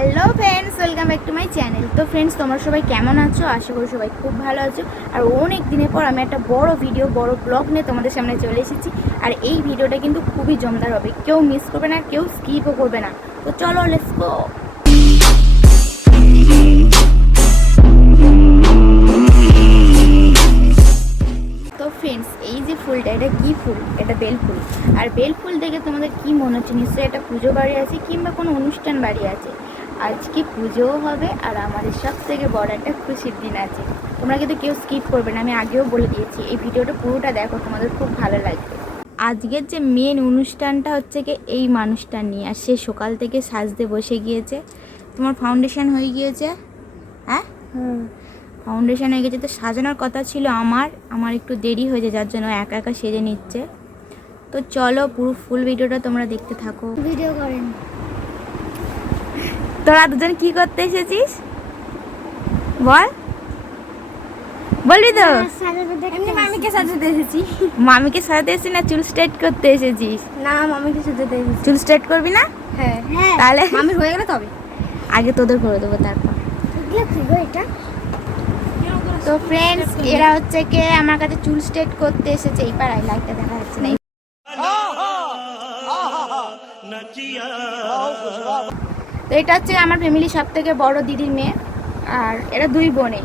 Hello friends welcome back to my channel তো friends তোমরা সবাই কেমন আছো? আশা করি সবাই খুব ভালো আছো। আর অনেক দিনের পর আমি একটা বড় ভিডিও বড় ব্লগ নিয়ে তোমাদের সামনে চলে এসেছি। আর এই ভিডিওটা কিন্তু খুবই জমদার হবে। কেউ মিস করবে না, কেউ স্কিপও করবে না। তো চলো লেটস গো ফ্রেন্ডস এই যে ফুলটা, এটা কি ফুল? এটা বেল ফুল আর বেল ফুল দেখে তোমাদের কি মনে হচ্ছে? নিশ্চয়ই একটা পুজো বাড়ি আছে কিংবা কোনো অনুষ্ঠান বাড়ি আছে। আজকে পুজোও হবে আর আমাদের সব থেকে বড় একটা খুশির দিন আছে। তোমরা কিন্তু কেউ স্কিপ করবে না আমি আগেও বলে দিয়েছি এই ভিডিওটা পুরোটা দেখো তোমাদের খুব ভালো লাগবে। আজকের যে মেন অনুষ্ঠানটা হচ্ছে কি এই মানুষটা নিয়ে আর সে সকাল থেকে সাজতে বসে গিয়েছে। তোমার ফাউন্ডেশন হয়ে গিয়েছে হ্যাঁ? ফাউন্ডেশন হয়ে গেছে তো সাজানোর কথা ছিল আমার আমার একটু দেরি হয়েছে যার জন্য একা একা সেজে নিচ্ছে। তো চলো পুরো ফুল ভিডিওটা তোমরা দেখতে থাকো। ভিডিও করেন। তোরা দুজন কি করতে এসেছিস বল বলবি তো এমনি মামিকে সাজাতে এসেছি মামিকে সাজাতে এসেছিস না চুল স্ট্রেট করতে এসেছিস না মামিকে সাজাতে এসেছি চুল স্ট্রেট করবি না হ্যাঁ হ্যাঁ তাহলে মামির হয়ে গেলে তবে আগে তোদের করে দেবো তারপর এটা তো ফ্রেন্ডস এরা হচ্ছে কে আমার কাছে চুল স্ট্রেট করতে এসেছে এই পাড়ায় লাইটটা দেখা যাচ্ছে না তো এটা হচ্ছে আমার ফ্যামিলি সব থেকে বড় দিদির মেয়ে আর এরা দুই বোনে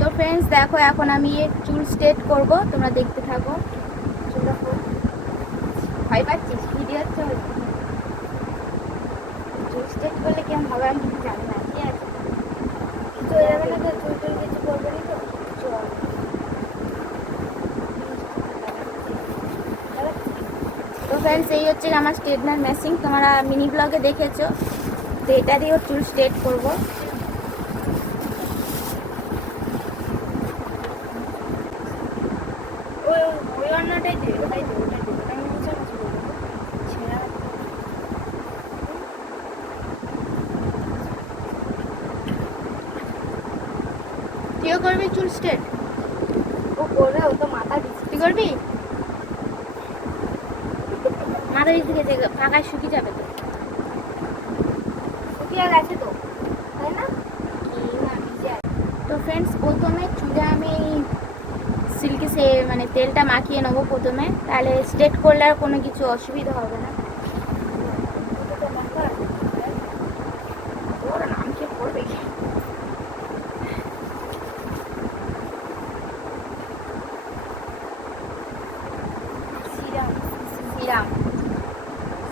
তো ফ্রেন্ডস দেখো এখন আমি চুল স্ট্রেট করব, তোমরা দেখতে থাকো। ভয় পাচ্ছিস? ভিডিও হচ্ছে চুল। স্ট্রেট করলে কেমন হবে আমি কিছু জানি না, ঠিক আছে? কিছু হয়ে না তো চুল টুল কিছু করবে না তো? চল। তো ফ্রেন্ডস এই হচ্ছে আমার স্ট্রেটনার মেশিন তোমরা মিনি ব্লগে দেখেছ। তো এটা দিয়েও চুল স্ট্রেট করব। ওই অন্যটাই ওটাই তুইও করবি চুল স্ট্রেট ও করবে ও তো মাথা দিচ্ছে। তুই করবি? মাথা দিক থেকে ফাঁকায় শুকিয়ে যাবে তো। শুকিয়ে গেছে তো তাই না? তো ফ্রেন্ডস প্রথমে চুলে আমি সিল্কি সে মানে তেলটা মাখিয়ে নেব প্রথমে তাহলে স্ট্রেট করলে আর কোনো কিছু অসুবিধা হবে না? সিরাম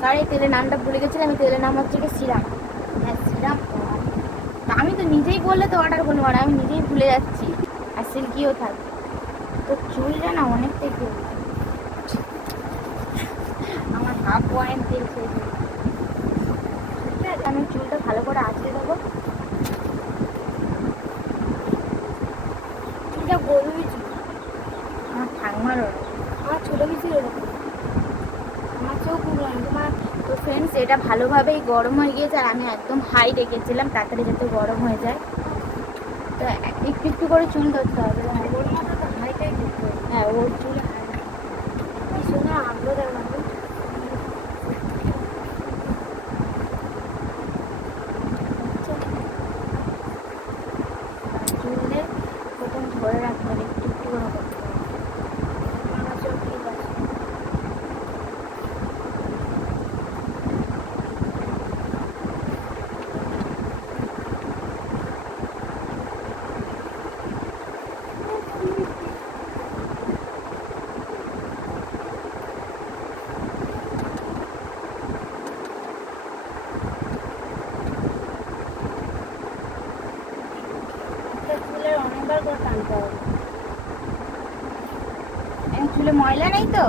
সরি তেলের নামটা ভুলে গেছিলাম আমি তেলের নাম হচ্ছে কি সিরাম। আমি তো নিজেই বললে তো অর্ডার করতে পারো, আমি নিজেই ভুলে যাচ্ছি। আর সিল্কিও থাকবে তো চুলটা না অনেকটাই তেল আমার হাফ পয়েন্ট হয়ে ঠিক আমি চুলটা ভালো করে আঁচড়ে দেবো। চুলটা গরুই চুল। আমার ঠাকুমার ওটা আমার ছোট কিছু এরকম আমার চোখ উগলাম তোমার তো ফ্রেন্ডস এটা ভালোভাবেই গরম হয়ে গিয়েছে আর আমি একদম হাই রেখেছিলাম তাড়াতাড়ি যাতে গরম হয়ে যায়। তো একটু একটু করে চুল ধরতে হবে। হ্যাঁ ওর চুল হ্যাঁ কি শোনা আগ্রহ দেখাবো চুলে প্রথম ধরে রাখতে হবে একটু একটু করে করতে হবে আমার চোখ ঠিক আছে একটা চুলের অনেকবার করে টানতে হবে এই চুলে ময়লা নেই তো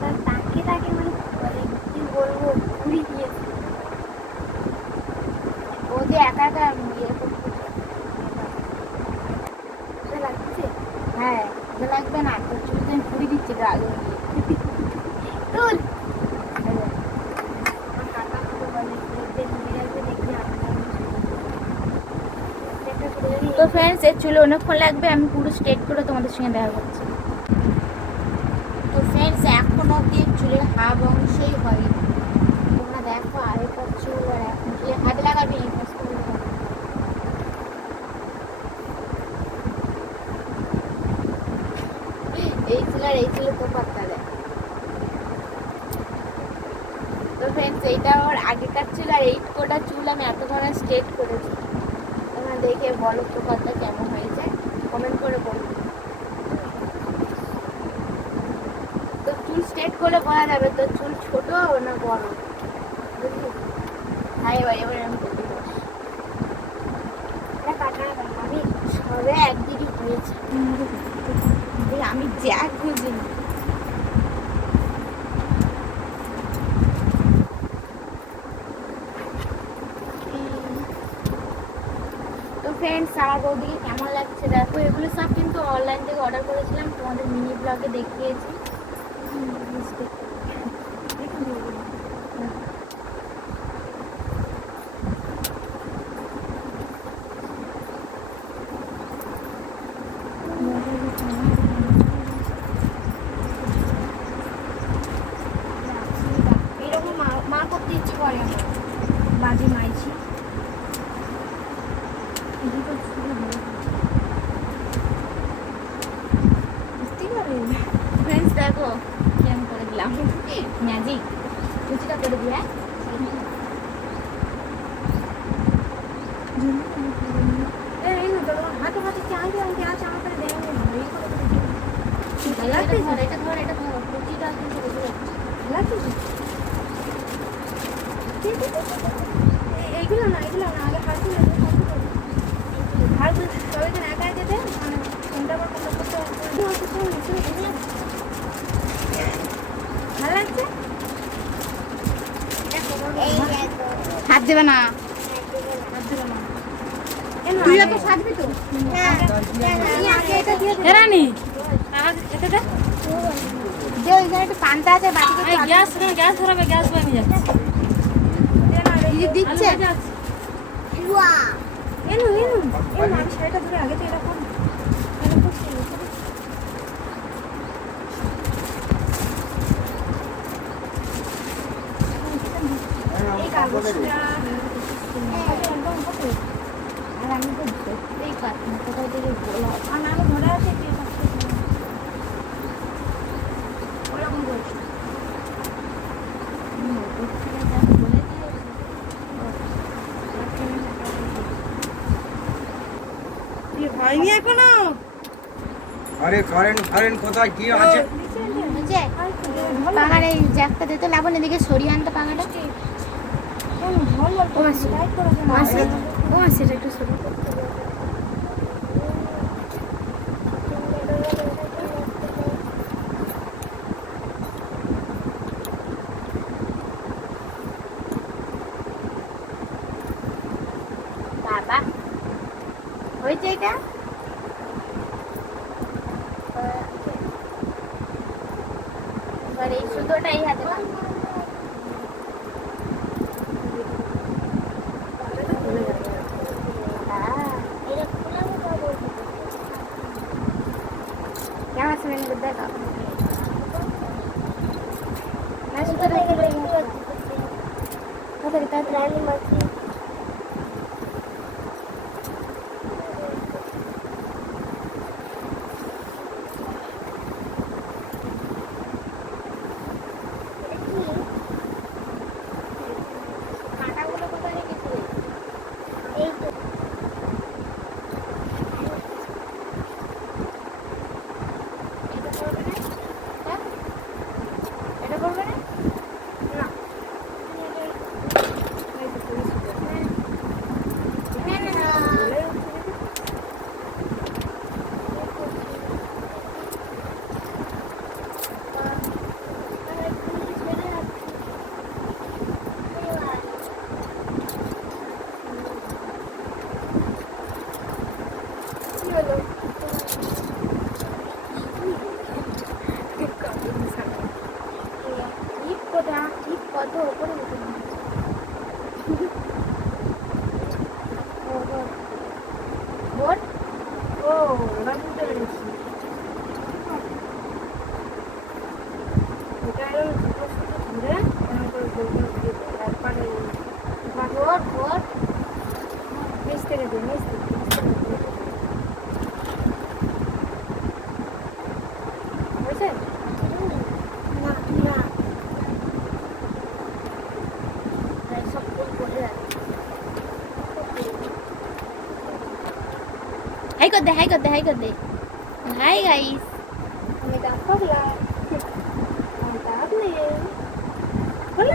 তার তাকে তাকে মানে বলে কি বলব ঘুরি দিয়েছে ও যে একা একা ইয়ে করতে এটা লাগছে হ্যাঁ ওটা লাগবে না তোর চুল তো আমি ফুড়ি দিচ্ছি তো আগে তুল আমার কাকা মতো বলে দেখতে নিয়ে আসবে দেখি একটা করে যদি এর চুলে অনেকক্ষণ লাগবে, আমি পুরো স্ট্রেট করে তোমাদের সঙ্গে দেখা করছি। তো ফ্রেন্ডস এখন অবধি ভাব অংশেই হয় তোমরা দেখো আগেকার চুল আর এখন চুলে হাতে লাগাবি এই চুল আর এই চুল তো পাত্তা দেয় তো ফ্রেন্ডস এইটা আমার আগেকার চুল আর এই কোটা চুল আমি এতভাবে স্ট্রেট করেছি। দেখে বলো কথা কেমন হয়েছে? কমেন্ট করে বলো। তো চুল স্ট্রেট করলে বলা যাবে তো চুল ছোট না বড়? বুঝলি? হ্যাঁ এবার এবার আমি বলতে? আমি সবে একদিনই হয়েছে। আমি জ্যাক বুঝিনি তো আমার বৌদিকে কেমন লাগছে? দেখো, এগুলো সব কিন্তু অনলাইন থেকে অর্ডার করেছিলাম, তোমাদের মিনি ব্লগে দেখিয়েছি এরকম মা মা করতে ইচ্ছে করে আমার বাজি মাইছি বুঝতে পারি ফ্রেন্ডস দেখো কেমন করে দিলাম ম্যাজিক কুচিটা করে দিয়ে এই না তো হাতে হাতে কি আগে আগে আছে আমার কাছে দেয় না এই করে এটা ধর এটা ধর এটা ধর কুচিটা কিন্তু বোঝা যাচ্ছে লাগছে এইগুলো না এগুলো না আগে হাত তুলে হাত তুলে তবে তো একা যেতে মানে কোনটা আবার কোনটা করতে ভালো লাগছে হাত দেবে না। তুই তো সাজবি তো? আগে এটা দিয়ে দে। যে ওইখানে একটু পান্তা আছে বাটিকে গ্যাস গ্যাস ধরাবে গ্যাস বানিয়ে যাচ্ছে। দিচ্ছে। এনো এনো এনো আমি শাড়িটা আগে তো এরকম এই কাগজটা আর আমি তো এই না কোথাও থেকে বলা আর আমি ধরে আছে কি ওরকম করছি হয়নি এখনও? আরে কারেন্ট কারেন্ট কোথায়? কি আছে? পাঙার এই জ্যাকটা দিতে লাবণ এদিকে সরিয়ে আনতে পাঙাটা। ও মাসি মাসি। ও মাসি এটা একটু সরিয়ে কর দে হাই কর দে হাই কর দে হাই গাইস আমি আমি নেই বলে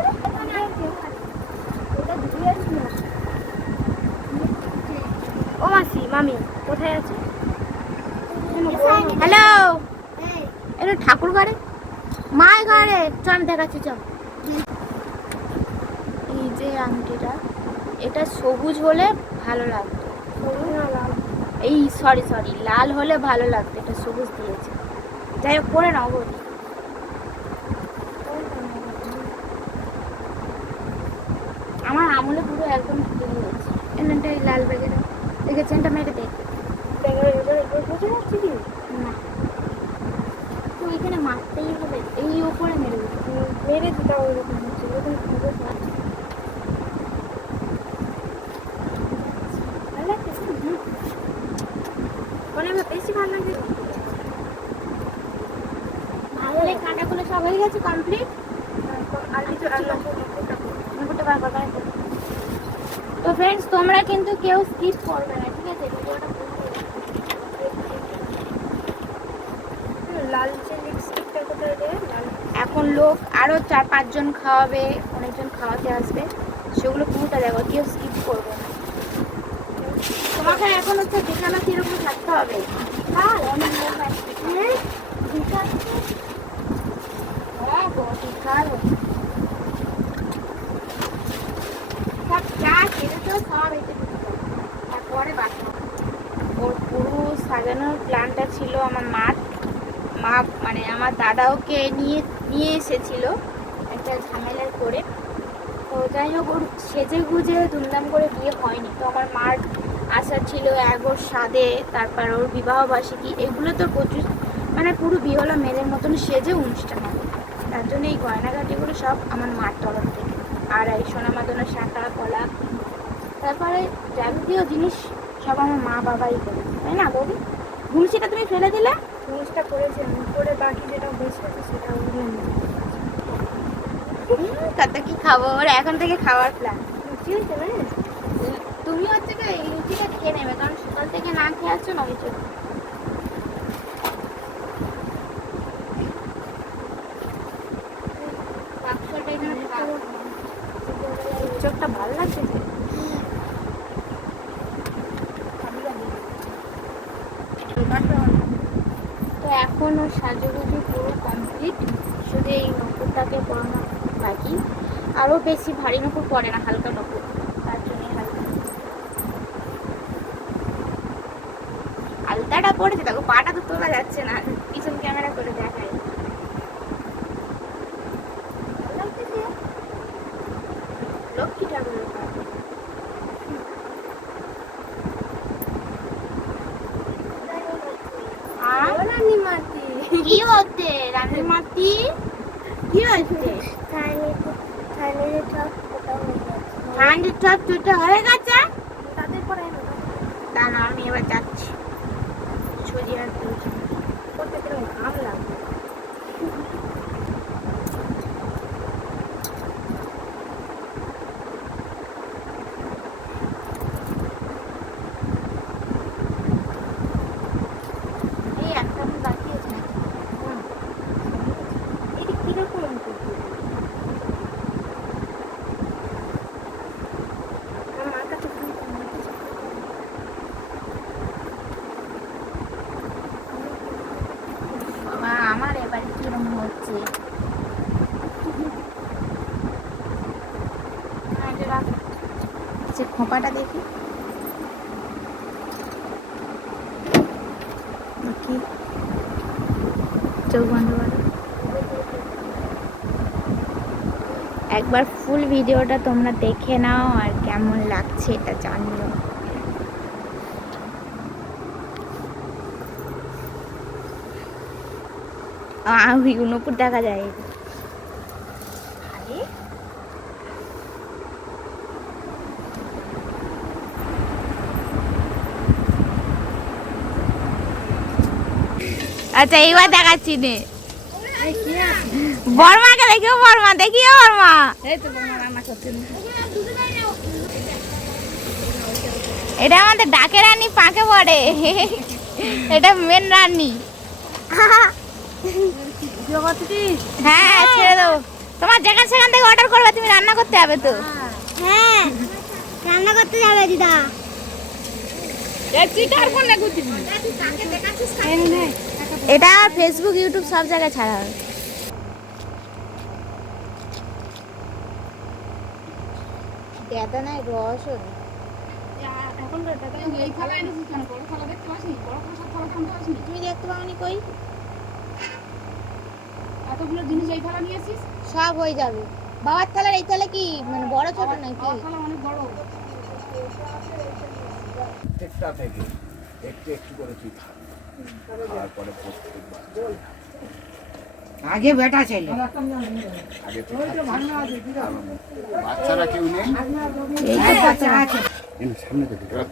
ও মাসি মামি কোথায় আছে? হ্যালো এটা ঠাকুর ঘরে? মায়ের ঘরে। চ আমি দেখাচ্ছি চ এই যে আংটিটা এটা সবুজ হলে ভালো লাগতো এই সরি সরি লাল হলে ভালো লাগতো এটা সবুজ দিয়েছে। যাই হোক পরে নাও বৌদি আমার আমলে পুরো একদম ঢুকে গিয়েছে। এখানটা এই লাল ব্যাগের দেখেছেন এটা মেরে দেখ বুঝে যাচ্ছি কি? না। তো এখানে মারতেই হবে। এই ওপরে মেরে মেরে দিতা ওরকম হচ্ছে। ওরকম খবর পাচ্ছি ভালো লাগছে হুম। আমার বেশি ভালো লাগে তাহলে কাঁটাগুলো সব হয়ে গেছে কমপ্লিট আর কিছু বার তো ফ্রেন্ডস তোমরা কিন্তু কেউ স্কিপ করবে না ঠিক আছে? ভিডিওটা লালচে লিপস্টিকটা কোথায় এখন লোক আরও চার পাঁচজন খাওয়াবে অনেকজন খাওয়াতে আসবে। সেগুলো পুরোটা দেখো কেউ স্কিপ করবে না। তোমাকে এখন হচ্ছে যেখানে সেরকম থাকতে হবে। হ্যাঁ অনেক লোক আসবে হ্যাঁ? হ্যাঁ গো আছে সব চা খেতে তো সব এতে। তারপরে বাসন ওর পুরো সাজানোর প্ল্যানটা ছিল আমার মার মা মানে আমার দাদা ওকে নিয়ে নিয়ে এসেছিল। একটা ঝামেলার করে তো যাই হোক, ওর সেজে গুজে ধুমধাম করে বিয়ে হয়নি। তো আমার মার আশা ছিল একর সাদে তারপর ওর বিবাহ বার্ষিকী এগুলো তো প্রচুর মানে পুরো বিহলা মেয়েদের মতন সেজে অনুষ্ঠান হবে। তার জন্য এই গয়নাঘাটিগুলো সব আমার মার তরফ থেকে। আর এই সোনা মাদনা শাঁখা কলা তারপরে যাবতীয় জিনিস সব আমার মা বাবাই করে তাই না বৌদি? ঘুমসিটা তুমি ফেলে দিলে? জিনিসটা করেছি করে বাকি যেটা বেশি আছে সেটা কত কি খাব? এখন থেকে খাওয়ার প্ল্যান তুমি হচ্ছে কি এই রুটিটা খেয়ে নেবে কারণ সকাল থেকে না খেয়ে আসছো না কিছু? চোখটা ভালো লাগছে? তো এখন ওর সাজুগুজু পুরো কমপ্লিট শুধু এই নকুরটাকে পরানো বাকি। আরও বেশি ভারী নকুর পরে না হালকা নকুর তার জন্যই হালকা আলতাটা পড়েছে দেখো পাটা তো তোলা যাচ্ছে না। পিছন ক্যামেরা করে দেখায়? লক্ষ্মী ঠাকুরের রানী মাটি কি হচ্ছে? রানী মাতি কি হচ্ছে? ঠান্ডা হয়ে গেছে তাদের পরে দাঁড়া আমি এবার যাচ্ছি ছড়ি আর তুলছি না। করতে কীরকম ঘাম লাগবে এই একটা আমি বাকি আছে এটা কীরকম করবে আমার মার কাছে ফোন করো, মার কাছে ফোন করো। বাবা আমার এবার কিরম হচ্ছে না, এটা রাখ। খোঁপাটা দেখি। চোখ বন্ধ একবার ফুল ভিডিওটা তোমরা দেখে নাও আর কেমন লাগছে এটা জানিও। আহ নপুর দেখা যায়। আচ্ছা এইবার দেখাচ্ছি নে। বর্মাকে দেখিও বর্মা দেখিও বর্মা। এই তো বৌমা রান্না করতে এটা আমাদের ডাকে রানী পাকে পড়ে। এটা মেন রানী। হ্যাঁ ছেড়ে দেবো। তোমার যেখান সেখান থেকে অর্ডার করবে তুমি রান্না করতে হবে তো। হ্যাঁ রান্না করতে যাবে দিদা। এটা ফেসবুক ইউটিউব সব জায়গায় ছাড়া হবে দেদা নাই রস তুমি দেখতে পাওনি কই? এতগুলো জিনিস এই থালা সব হয়ে যাবে। বাবার থালার এই থালা কি মানে বড় ছোট নাকি? থালা অনেক বড়। থেকে একটু একটু করে তুই খাবি তারপরে আগে বেটা ছেলে। বাচ্চারা কেউ নেই?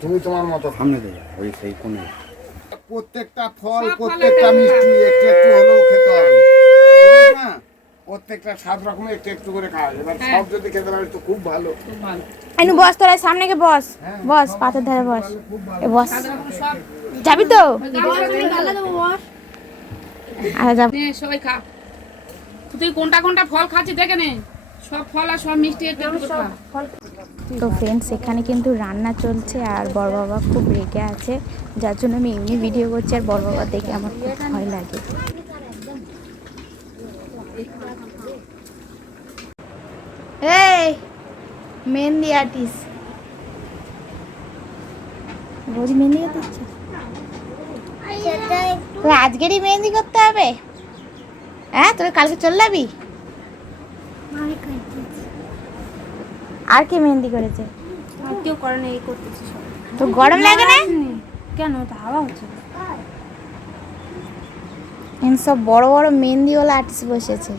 তুমি তোমার মতো সামনে ওই সেই কোণে। প্রত্যেকটা ফল প্রত্যেকটা মিষ্টি একটু একটু হলেও খেতে হবে না? প্রত্যেকটা সাত রকমের একটু একটু করে খাওয়া এবার সব যদি খেতে পারিস তো খুব ভালো। এনু বস তোরা সামনে কে বস। বস পাথর ধারে বস। এ বস। যাবি তো? আচ্ছা সবাই খা। তুই কোনটা কোনটা ফল খাচ্ছিস দেখে নে। সব ফল আর সব মিষ্টি একটু তো ফ্রেন্ডস এখানে কিন্তু রান্না চলছে আর বড় বাবা খুব রেগে আছে যার জন্য আমি এমনি ভিডিও করছি আর বড় বাবা দেখে আমার খুব ভয় লাগে। এই মেহেন্দি আর্টিস্ট রোজ মেহেন্দি করতে তোর আজকেরই মেহেন্দি করতে হবে? হ্যাঁ তোর কালকে চলে যাবি? আর কে মেহেন্দি করেছে? আর কেউ করে না এই করতেছে সব। তো গরম লাগে না? কেন তা হাওয়া হচ্ছে? সব বড় বড় মেহেন্দিওয়ালা আর্টিস্ট বসেছে।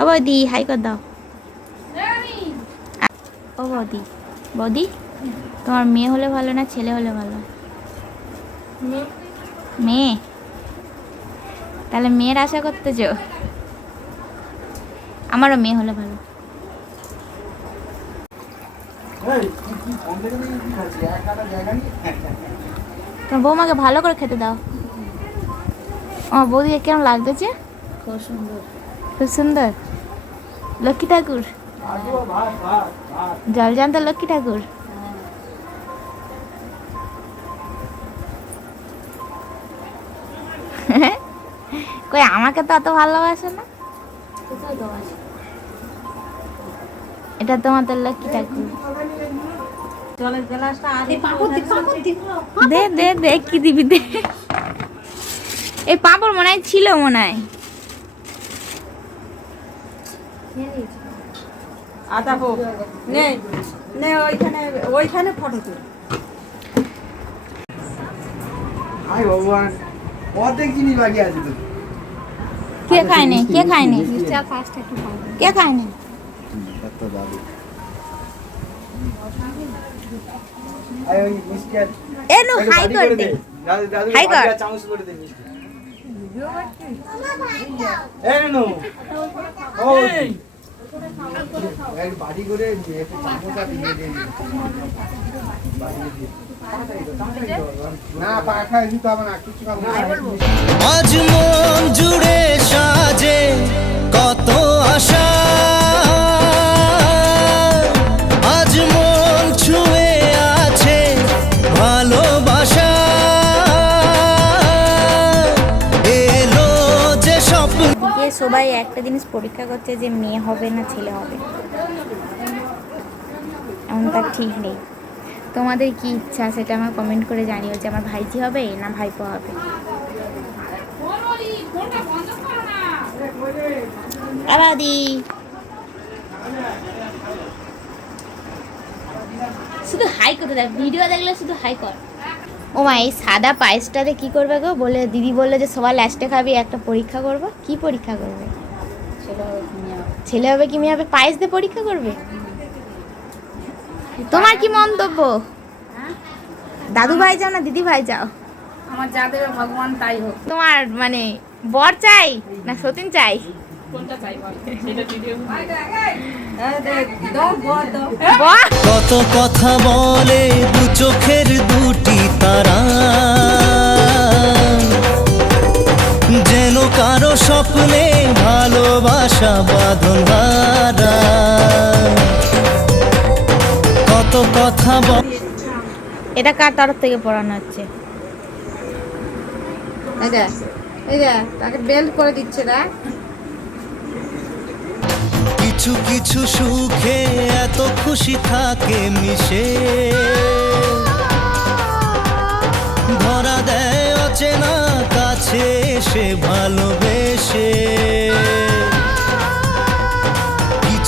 ও বৌদি হাই কর দাও। ও বৌদি বৌদি? তোমার মেয়ে হলে ভালো না ছেলে হলে ভালো? মেয়ে? তাহলে মেয়ের আশা করতেছো? আমারও মেয়ে হলে ভালো। তোমার বৌমাকে ভালো করে খেতে দাও। ও বৌদি কেমন লাগতেছে? খুব সুন্দর। খুব সুন্দর। লক্ষ্মী ঠাকুর? জল জান্ত লক্ষ্মী ঠাকুর? কই আমাকে তো অত ভালোবাসে না। এটা তোমাদের লক্ষ্মী ঠাকুর। দে দে। দে কি দিবি দে। এই পাঁপড় মনে হয় ছিল মনে হয়। আদা হোক। নে নে ওইখানে ওইখানে ফটো তুল। ভগবান অর্ধেক জিনিস বাকি আছে তো কে খায়নি? কে খায়নি? কে খায়নি? এত দাদু আই ওই মিষ্টি আর এ নো হাই কর দে হাই কর। চামচ করে দে মিষ্টি। এই। ও বাড়ি করে একটু দিয়ে দে। বাড়ি দিয়ে আজ মন জুড়ে সাজে কত আশা। আজ মন ছুঁয়ে আছে ভালোবাসা। এলো যে স্বপ্ন। যে সবাই একটা জিনিস পরীক্ষা করছে যে মেয়ে হবে না ছেলে হবে? এমন তার ঠিক নেই। তোমাদের কি ইচ্ছা সেটা আমার কমেন্ট করে জানিও যে আমার ভাইজি হবে না ভাইপো হবে। আবাদি। শুধু হাই করতে দেখ ভিডিও দেখলে শুধু হাই কর। ও মা এই সাদা পায়েসটাতে কি করবে গো? বলে দিদি বলল যে সবার লাস্টে খাবি একটা পরীক্ষা করব। কি পরীক্ষা করবে? ছেলে হবে কি মেয়ে? হবে পায়েস দিয়ে পরীক্ষা করবে? তোমার কি মন্তব্য? দাদু ভাই যাও না দিদি ভাই যাও? আমার যা দেবে ভগবান তাই হোক। তোমার মানে বর চাই না সতীন চাই? কোনটা চাই বল? সেটা ভিডিও দাও বর? দাও বর কত কথা বলে দু চোখের দুটি তারা। যেন কারও স্বপ্নে ভালোবাসা বাঁধন এটা কার তরফ থেকে পড়ানো হচ্ছে? তাকে বেল্ট করে দিচ্ছে না কিছু কিছু সুখে এত খুশি থাকে মিশে। ধরা দেয় অচেনা কাছে এসে ভালোবেসে।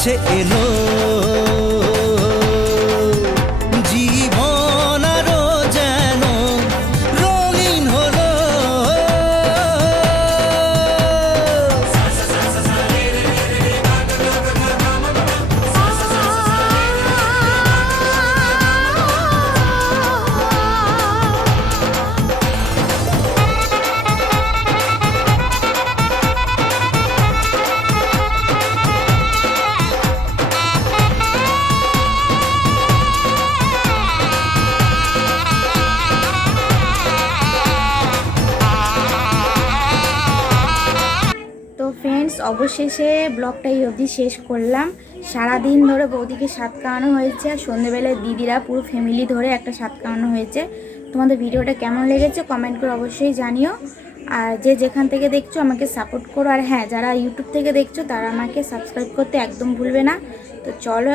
কাছে এলো। অবশেষে ব্লগটা এই অবধি শেষ করলাম। সারাদিন ধরে বৌদিকে সাত খাওয়ানো হয়েছে আর সন্ধেবেলায় দিদিরা পুরো ফ্যামিলি ধরে একটা সাত খাওয়ানো হয়েছে। তোমাদের ভিডিওটা কেমন লেগেছে কমেন্ট করে অবশ্যই জানিও। আর যে যেখান থেকে দেখছ আমাকে সাপোর্ট করো। আর হ্যাঁ যারা ইউটিউব থেকে দেখছ তারা আমাকে সাবস্ক্রাইব করতে একদম ভুলবে না। তো চলো